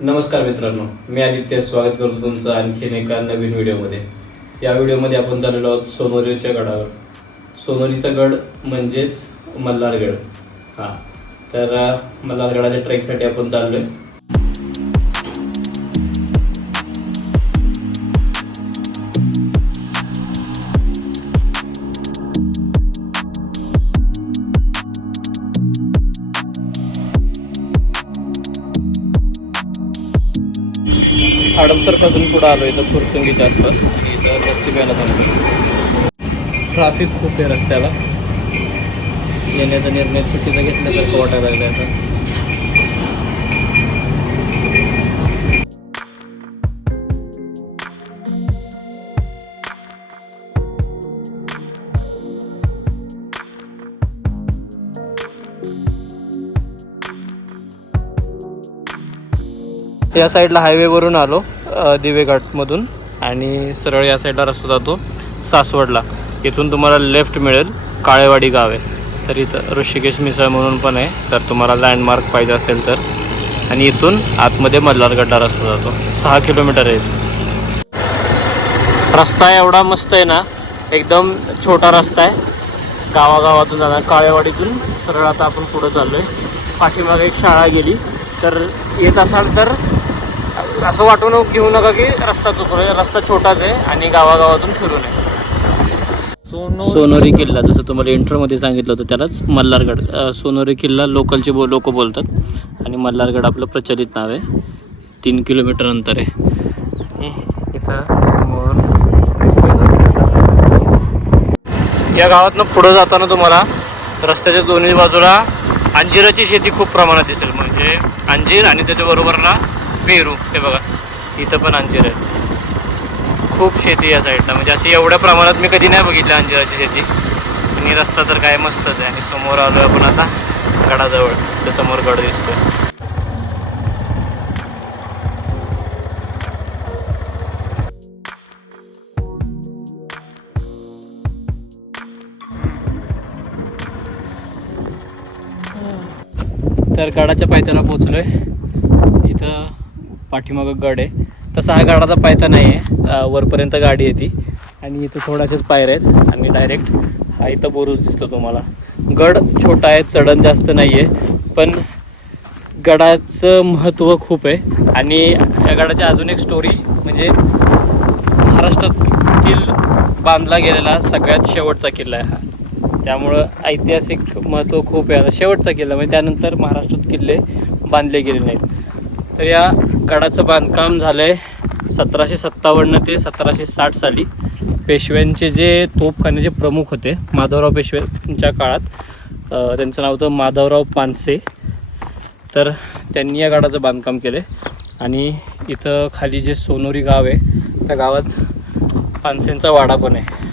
नमस्कार मित्रांनो मी आदित्य स्वागत करतो तुमचं आणखीन एका नवीन व्हिडिओमध्ये. या व्हिडिओमध्ये आपण चाललेलो आहोत सोनोरीच्या गडावर. सोनोरीचा गड म्हणजेच मल्हारगड. हां तर मल्हारगडाच्या ट्रेकसाठी आपण चाललो आहे हडपसरपासून पुढं आलो इथं फुरसंगीच्या आसपास. आणि इथं लस्सी प्यायला थांबलो ट्राफिक खूप आहे रस्त्याला. येण्याचा निर्णय चुकीचा घेतल्यासारखं वाटायला लागलं आता. या साईडला हायवेवरून आलो दिवेघाटमधून आणि सरळ या साईडला रस्ता जातो सासवडला. इथून तुम्हाला लेफ्ट मिळेल काळेवाडी गाव आहे. तर इथं ऋषिकेश मिसळ म्हणून पण आहे. तर तुम्हाला लँडमार्क पाहिजे असेल तर. आणि इथून आतमध्ये मल्हारगडला रस्ता जातो. सहा किलोमीटर आहे इथून. रस्ता एवढा मस्त आहे ना एकदम छोटा रस्ता आहे. गावागावातून जाणार काळेवाडीतून. सरळ आता आपण पुढं चाललो आहे पाठीमागे एक शाळा गेली. तर येत असाल तर असं वाटून घेऊ नका की रस्ता चुकलोय रस्ता छोटाच आहे आणि गावागावातून फिरून आहे. सोनोरी किल्ला जसं तुम्हाला इंट्रोमध्ये सांगितलं होतं त्यालाच मल्हारगड. सोनोरी किल्ला लोकलचे बो लोक बोलतात आणि मल्हारगड आपलं प्रचलित नाव आहे. तीन किलोमीटर अंतर आहे. आणि इथं समोर दिसतोय ना. या गावातनं पुढं जाताना तुम्हाला रस्त्याच्या दोन्ही बाजूला अंजिराची शेती खूप प्रमाणात दिसेल. म्हणजे अंजीर आणि त्याच्या बरोबरला पेरू हे बघा इथं पण अंजीर आहे खूप शेती या साईडला म्हणजे अशी एवढ्या प्रमाणात मी कधी नाही बघितली अंजिराची शेती. आणि रस्ता तर काय मस्तच आहे. आणि समोर आलो आपण आता गडाजवळ. तर समोर गड दिसतोय. तर गडाच्या पायथ्याला पोहोचलोय. इथं पाठीमागं गड आहे. तसा हा गडाचा पायथा नाही आहे वरपर्यंत गाडी येते. आणि इथं थोड्याशाच पायऱ्या आहेत. आणि डायरेक्ट हा इथं बोरूस दिसतो तुम्हाला. गड छोटा आहे चढण जास्त नाही आहे पण गडाचं महत्त्व खूप आहे. आणि या गडाची अजून एक स्टोरी म्हणजे महाराष्ट्रातील बांधला गेलेला सगळ्यात शेवटचा किल्ला आहे हा. त्यामुळं ऐतिहासिक महत्त्व खूप आहे. शेवटचा किल्ला म्हणजे त्यानंतर महाराष्ट्रात किल्ले बांधले गेले नाहीत. तर या गडाचं बांधकाम झालं आहे सतराशे सत्तावन्न ते सतराशे साठ साली. पेशव्यांचे जे तोफखाने जे प्रमुख होते माधवराव पेशव्यांच्या काळात त्यांचं नाव होतं माधवराव पानसे. तर त्यांनी या गडाचं बांधकाम केले आणि इथं खाली जे सोनोरी गाव आहे त्या गावात पानसेंचा वाडा पण आहे.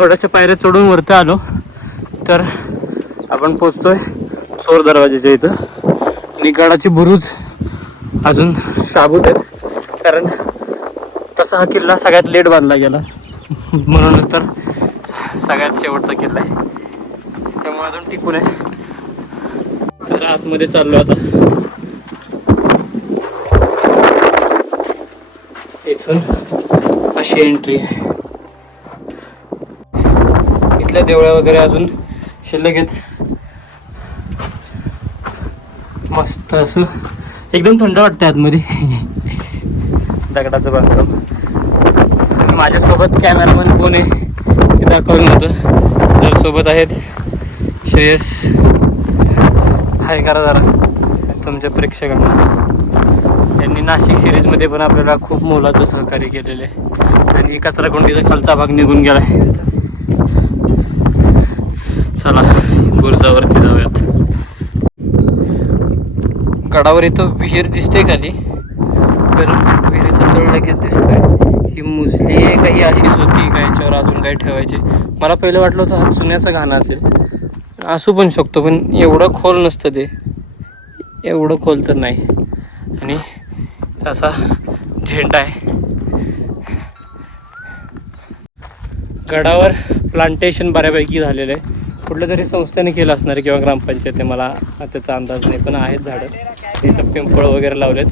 थोड्याशा पायऱ्या चढून वरती आलो. तर आपण पोचतोय चोर दरवाजाच्या इथं. आणि गडाची बुरुज अजून शाबूत आहेत. कारण तसा हा किल्ला सगळ्यात लेट बांधला गेला. म्हणूनच तर सगळ्यात शेवटचा किल्ला आहे. त्यामुळे अजून टिकून आहे. तर आतमध्ये चाललो आता. इथून अशी एंट्री आहे. इथल्या देवळ्या वगैरे अजून शिल्लक आहेत. मस्त असं. एकदम थंड वाटतं आतमध्ये. दगडाचं बांधकाम. आणि माझ्यासोबत कॅमेरामन कोण आहे हे दाखवलं नव्हतं. तर सोबत आहेत श्रेयस. हाय करा जरा. तुमच्या प्रेक्षकांना. यांनी नाशिक सिरीजमध्ये पण आपल्याला खूप मोलाचं सहकार्य केलेलं आहे. आणि कचराकुंडीचा खालचा भाग निघून गेला आहे चला बुरजावरती जाऊयात. गडावर इथं विहीर दिसते खाली. पण विहिरीचा तळ लगेच दिसतोय. ही मुजली आहे काही अशीच होती का? याच्यावर अजून काही ठेवायचे. मला पहिलं वाटलं होतं हा चुन्याचा घाणा असेल. असू पण शकतो पण एवढं खोल नसतं ते. एवढं खोल तर नाही. आणि त्याचा झेंडा आहे. गडावर प्लांटेशन बऱ्यापैकी झालेलं आहे. कुठल्या तरी संस्थेने केलं असणार आहे किंवा ग्रामपंचायतने मला त्याचा अंदाज नाही पण आहेत झाडं. इथं पिंपळ वगैरे लावलेत.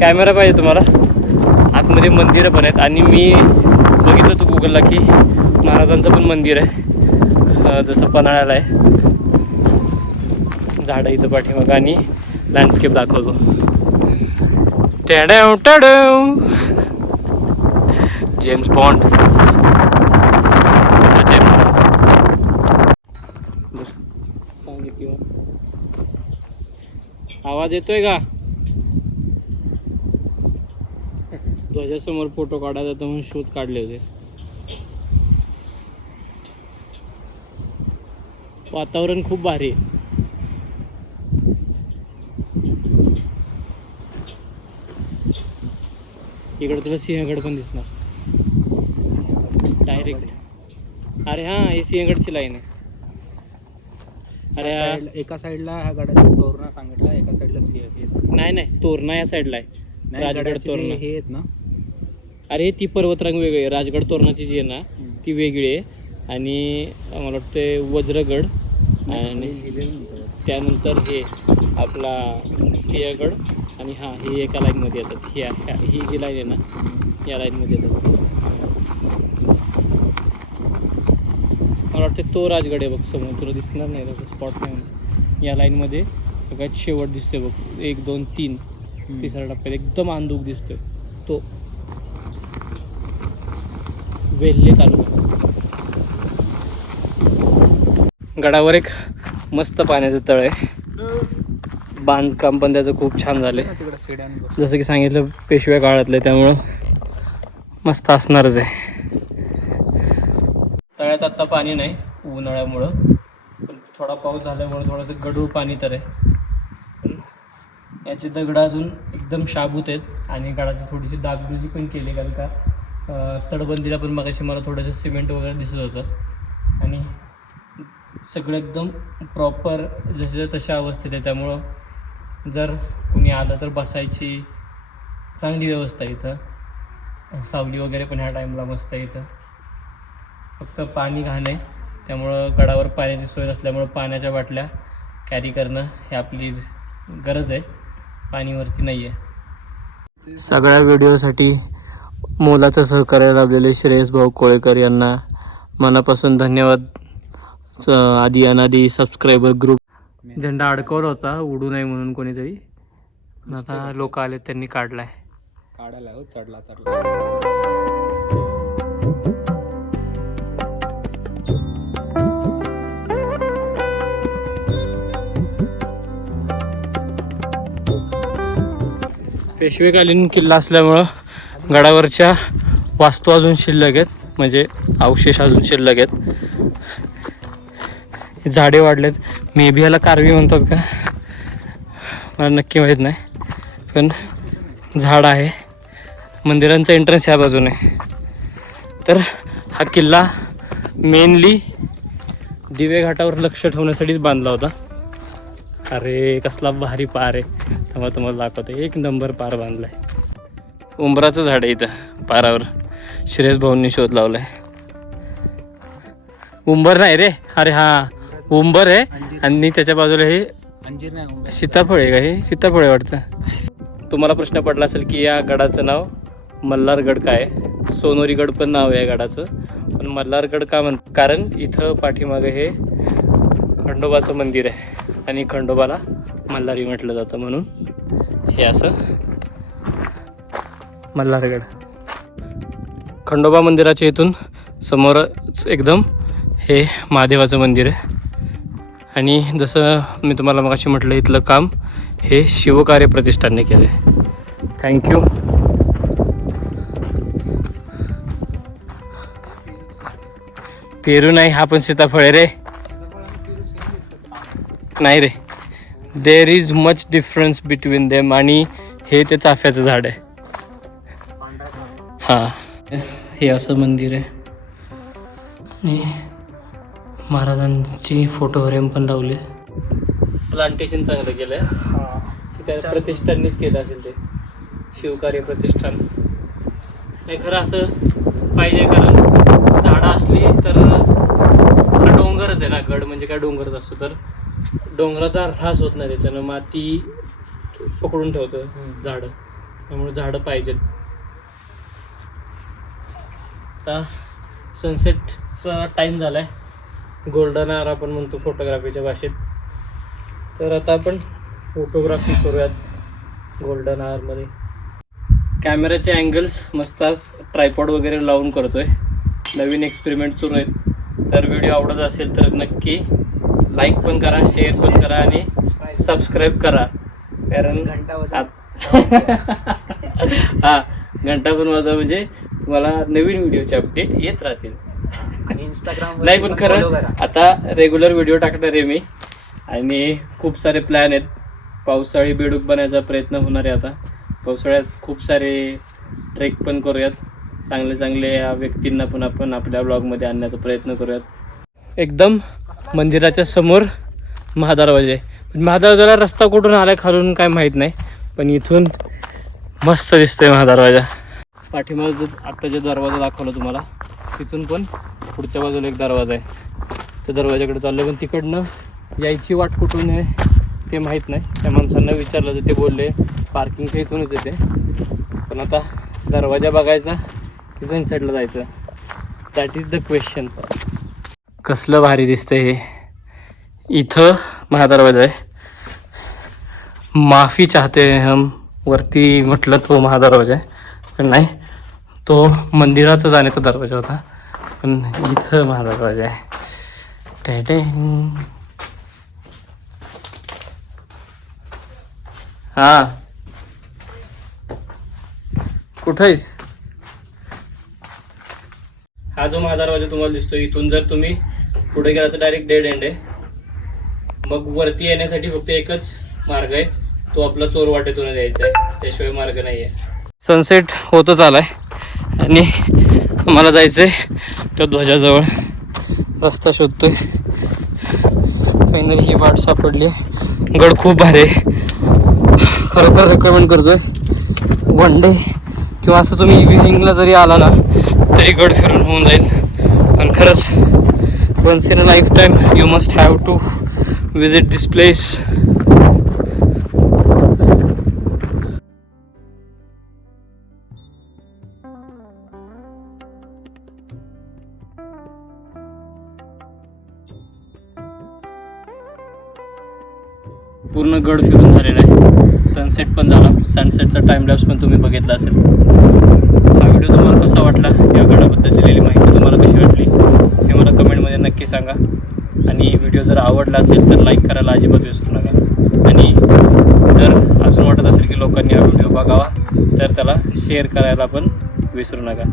कॅमेरा पाहिजे तुम्हाला. आतमध्ये मंदिरं पण आहेत. आणि मी बघितलं होतं गुगलला की महाराजांचं पण मंदिर आहे. जसं पन्हाळ्याला आहे. झाडं इथं पाठीमागं आणि लँडस्केप दाखवतो. टॅडव टॅडव जेम्स बॉन्ड जेम्स आवाज येतोय का? ध्वजासमोर फोटो काढायचा होता म्हणून शोध काढले होते. वातावरण खूप भारी आहे. इकडे तुला सिंहगड पण दिसणार. डायरेक्ट अरे हा हे सिंहगडची लाईन आहे. अरे एका साईडला ह्या गडाचा तोरणा सांगितला एका साईडला सिंह. नाही नाही तोरणा या साईडला आहे. राजगड तोरणा. हे आहेत ना. अरे ती पर्वतरांग वेगळी आहे. राजगड तोरणाची जी आहे ना ती वेगळी आहे. आणि मला वाटते वज्रगड आणि. त्यानंतर हे आपला सिंहगड आणि हा हे एका लाईनमध्ये येतात. ही ह्या- ही जी लाईन आहे ना या लाईनमध्ये येतात. मला वाटतं तो राजगड आहे बघ समोर. तुला दिसणार नाही तसं स्पॉट नाही या लाईनमध्ये सगळ्यात शेवट दिसतोय बघ. एक दोन तीन. तिसऱ्या टप्प्यात एकदम अंदूक दिसतोय. तो. वेल्हे तालुका गडावर एक मस्त पाण्याचं तळ आहे. बांधकाम पण त्याचं खूप छान सिड्याने बस जसं की सांगितलं पेशव्या काळातलं आहे, त्यामुळं मस्त असणारच आहे. उन्हाळ्यात आत्ता पाणी नाही उन्हाळ्यामुळं. पण थोडा पाऊस झाल्यामुळे थोडंसं गढूळ पाणी तर आहे. याचे दगड अजून एकदम शाबूत आहेत आणि गडाची थोडीशी डागडुजी पण केली कारण का तडबंदीला तटबंदीला पण मगाशी मला थोडंसं सिमेंट वगैरे दिसत होतं. आणि सगळं एकदम प्रॉपर जसे तशा अवस्थेत आहे. त्यामुळं जर कुणी आलं तर बसायची चांगली व्यवस्था इथं. सावली वगैरे पण ह्या टाईमला मस्त आहे इथं. फक्त पाणी घाण आहे त्यामुळं गडावर पाण्याची सोय नसल्यामुळं पाण्याच्या बाटल्या कॅरी करणं हे आपली गरज आहे. पाणीवरती नाही आहे सगळ्या व्हिडिओसाठी मोलाचं सहकार्य लाभलेले श्रेयस भाऊ कोळेकर यांना मनापासून धन्यवाद. च- आधी अनादी सबस्क्रायबर ग्रुप झेंडा अडकवला होता उडू नये म्हणून कोणीतरी. पण आता लोक आले त्यांनी काढलाय. काढायला हो चढला चढला. पेशवेकालीन किल्ला असल्यामुळं गडावरच्या वास्तू अजून शिल्लक आहेत. म्हणजे अवशेष अजून शिल्लक आहेत. झाडे वाढलेत. मे बी याला कारवी म्हणतात का? मला नक्की माहीत नाही. पण झाड आहे. मंदिरांचा एंट्रन्स ह्या बाजूने. तर हा किल्ला मेनली दिवे घाटावर लक्ष ठेवण्यासाठीच बांधला होता. अरे कसला भारी पार आहे. तेव्हा तुम्हाला दाखवतो. एक नंबर पार बांधलाय. उंबराचं झाड आहे इथं पारावर. श्रेयस भाऊंनी शोध लावलाय. उंबर नाही रे. अरे हा. उंबर आहे. आणि त्याच्या बाजूला हे सीताफळ आहे का हे? सीताफळ आहे वाटतं. तुम्हाला प्रश्न पडला असेल की या गडाचं नाव मल्हारगड काय सोनोरीगड पण नाव आहे या गडाचं. पण मल्हारगड का म्हण कारण इथं पाठीमागे हे खंडोबाचं मंदिर आहे. आणि खंडोबाला मल्हारी म्हटलं जातं म्हणून. हे असं. मल्हारगड. खंडोबा मंदिराच्या इथून समोरच एकदम हे महादेवाचं मंदिर आहे. आणि जसं मी तुम्हाला मगाशी म्हटलं इथलं काम हे शिवकार्य प्रतिष्ठानने केलं आहे थँक्यू पेरू नाही हा पण सीताफळ रे. नाही रे. There is much difference between them आणि हे ते चाफ्याचं झाड आहे. हा. हे असं मंदिर आहे. आणि महाराजांची फोटो फ्रेम पण लावले. प्लांटेशन चांगलं केलं आहे त्या प्रतिष्ठाननीच केलं असेल ते. शिवकार्य प्रतिष्ठान. नाही खरं असं पाहिजे कारण झाडं असली तर डोंगरच आहे ना गड. म्हणजे काय डोंगरच असतो तर. डोंगराचा ऱ्हास होत नाही त्याच्यानं माती पकडून ठेवतं झाडं. त्यामुळे झाडं पाहिजेत. आता सनसेटचा टाईम झालाय. गोल्डन आवर आपण म्हणतो फोटोग्राफीच्या भाषेत. तर आता आपण फोटोग्राफी करूयात गोल्डन आवरमध्ये कॅमेराचे अँगल्स मस्त आज ट्रायपॉड वगैरे लावून करतोय. नवीन एक्सपेरिमेंट सुरू आहेत. तर व्हिडिओ आवडत असेल तर नक्की लाईक पण करा शेअर पण करा आणि सबस्क्राईब करा. कारण घंटा हा घंटा पण वाजवा म्हणजे तुम्हाला नवीन व्हिडिओचे अपडेट येत राहतील. आणि इंस्टाग्राम नाही पण खरं आता रेग्युलर व्हिडिओ टाकणार आहे मी. आणि खूप सारे प्लॅन आहेत. पावसाळी बेडूक बनायचा प्रयत्न होणार आहे आता. पावसाळ्यात खूप सारे ट्रेक पण करूयात. चांगले चांगले या व्यक्तींना पण आपण आपल्या ब्लॉगमध्ये आणण्याचा प्रयत्न करूयात. एकदम मंदिराच्या समोर महादरवाजा आहे महादरवाजाला रस्ता कुठून आलाय खालून काय माहीत नाही. पण इथून मस्त दिसतोय महादरवाजा पाठीमाग जो आत्ता जे दरवाजा दाखवला तुम्हाला तिथून पण पुढच्या बाजूला एक दरवाजा आहे. त्या दरवाजाकडे चाललं पण तिकडनं यायची वाट कुठून आहे ते माहीत नाही. त्या माणसांना विचारलं तर ते बोलले पार्किंगच्या इथूनच येते. पण आता दरवाजा बघायचा की सनसेटला जायचं. दॅट इज द क्वेश्चन कसलं भारी दिसतंय हे. इथं महादरवाजा आहे. माफी चाहते हम. वरती म्हटलं तो महादरवाजा आहे. पण नाही तो मंदिराचा जाण्याचा दरवाजा होता. पण इथं महादरवाजा आहे. टॅटॅंग. हा. कुठं आहेस? हा जो महादरवाजा तुम्हाला दिसतो इथून जर तुम्ही पुढे गेला तर डायरेक्ट डेड एंड आहे. मग वरती येण्यासाठी फक्त एकच मार्ग आहे. तो आपला चोर वाटेतून द्यायचा आहे. त्याशिवाय मार्ग नाही आहे सनसेट होतच आलाय. आणि मला जायचंय त्या ध्वजाजवळ. रस्ता शोधतोय. फायनली ही वाट सापडली. गड खूप भारी आहे. खरोखर रेकमेंड करतोय. वन डे किंवा असं तुम्ही इव्हिनिंगला जरी आला ना तरी गड फिरून होऊन जाईल. आणि खरंच once in a lifetime you must have to visit this place पूर्ण गड फिरून झालेला आहे. सनसेट पण झाला. सनसेटचा टाइम लॅप्स पण तुम्ही बघितला असेल. हा व्हिडिओ तुम्हाला कसा वाटला? या गडाबद्दल दिलेली माहिती तुम्हाला कशी वाटली? नक्की सांगा. आणि व्हिडिओ जर आवडला असेल तर लाईक करायला अजिबात विसरू नका. आणि जर अजून वाटत असेल की लोकांनी हा व्हिडिओ बघावा तर त्याला शेअर करायला पण विसरू नका.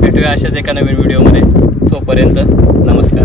भेटूया अशाच एका नवीन व्हिडिओमध्ये तोपर्यंत नमस्कार.